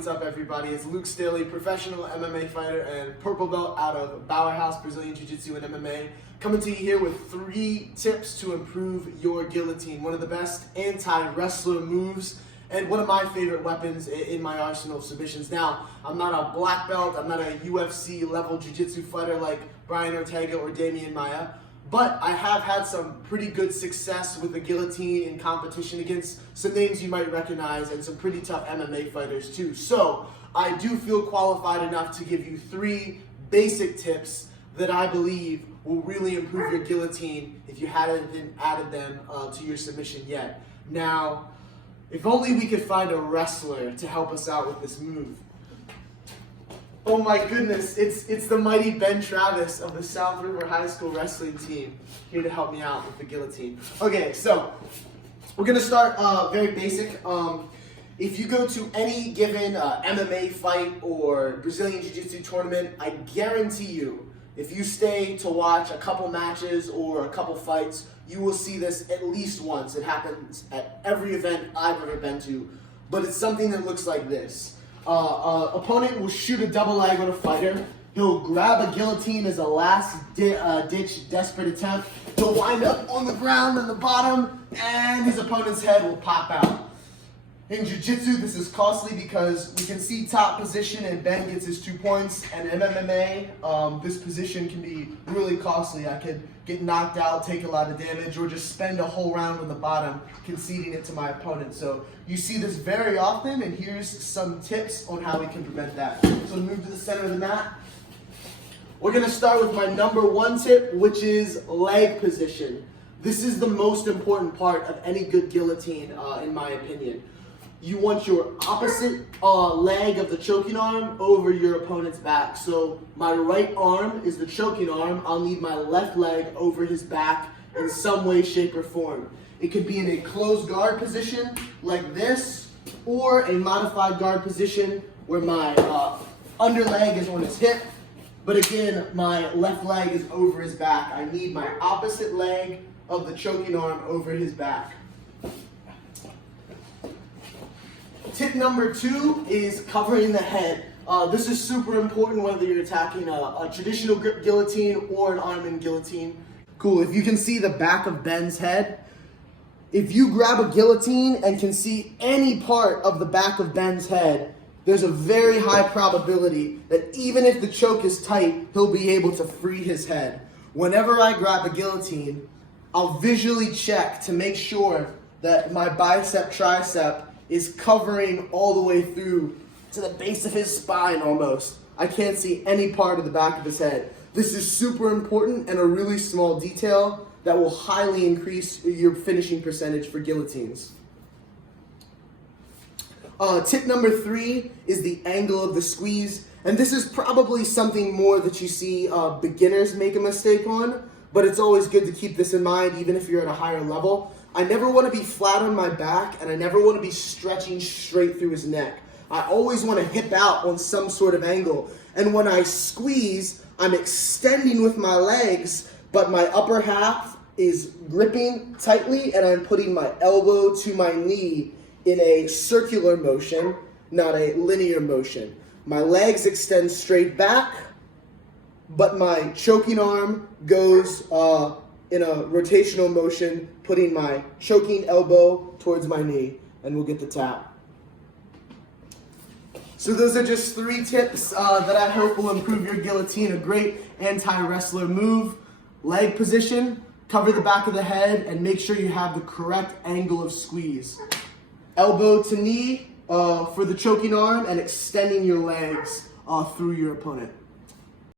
what's up everybody? It's Luke Staley, professional MMA fighter and purple belt out of Bower House, Brazilian Jiu-Jitsu and MMA, coming to you here with 3 tips to improve your guillotine. One of the best anti-wrestler moves and one of my favorite weapons in my arsenal of submissions. Now, I'm not a black belt, I'm not a UFC level Jiu-Jitsu fighter like Brian Ortega or Damian Maia, but I have had some pretty good success with the guillotine in competition against some names you might recognize and some pretty tough MMA fighters too. So I do feel qualified enough to give you 3 basic tips that I believe will really improve your guillotine if you hadn't added them to your submission yet. Now, if only we could find a wrestler to help us out with this move. Oh my goodness, it's the mighty Ben Travis of the South River High School wrestling team here to help me out with the guillotine. Okay, so we're gonna start very basic. If you go to any given MMA fight or Brazilian Jiu-Jitsu tournament, I guarantee you, if you stay to watch a couple matches or a couple fights, you will see this at least once. It happens at every event I've ever been to, but it's something that looks like this. Opponent will shoot a double leg on a fighter. He'll grab a guillotine as a last ditch desperate attempt. He'll wind up on the ground on the bottom, and his opponent's head will pop out. In Jiu-Jitsu, this is costly because we can see top position and Ben gets his 2 points, and in MMA, this position can be really costly. I could get knocked out, take a lot of damage, or just spend a whole round on the bottom conceding it to my opponent. So you see this very often, and here's some tips on how we can prevent that. So move to the center of the mat. We're gonna start with my number 1 tip, which is leg position. This is the most important part of any good guillotine, in my opinion. You want your opposite leg of the choking arm over your opponent's back. So my right arm is the choking arm. I'll need my left leg over his back in some way, shape, or form. It could be in a closed guard position like this, or a modified guard position where my under leg is on his hip, but again, my left leg is over his back. I need my opposite leg of the choking arm over his back. Tip number 2 is covering the head. This is super important whether you're attacking a traditional grip guillotine or an Arm-in-Guillotine. Cool, if you can see the back of Ben's head, if you grab a guillotine and can see any part of the back of Ben's head, there's a very high probability that even if the choke is tight, he'll be able to free his head. Whenever I grab a guillotine, I'll visually check to make sure that my bicep tricep is covering all the way through to the base of his spine almost. I can't see any part of the back of his head. This is super important and a really small detail that will highly increase your finishing percentage for guillotines. Tip number 3 is the angle of the squeeze. And this is probably something more that you see beginners make a mistake on, but it's always good to keep this in mind even if you're at a higher level. I never want to be flat on my back, and I never want to be stretching straight through his neck. I always want to hip out on some sort of angle. And when I squeeze, I'm extending with my legs, but my upper half is gripping tightly, and I'm putting my elbow to my knee in a circular motion, not a linear motion. My legs extend straight back, but my choking arm goes in a rotational motion, putting my choking elbow towards my knee, and we'll get the tap. So those are just 3 tips that I hope will improve your guillotine. A great anti-wrestler move, leg position, cover the back of the head, and make sure you have the correct angle of squeeze. Elbow to knee for the choking arm, and extending your legs through your opponent.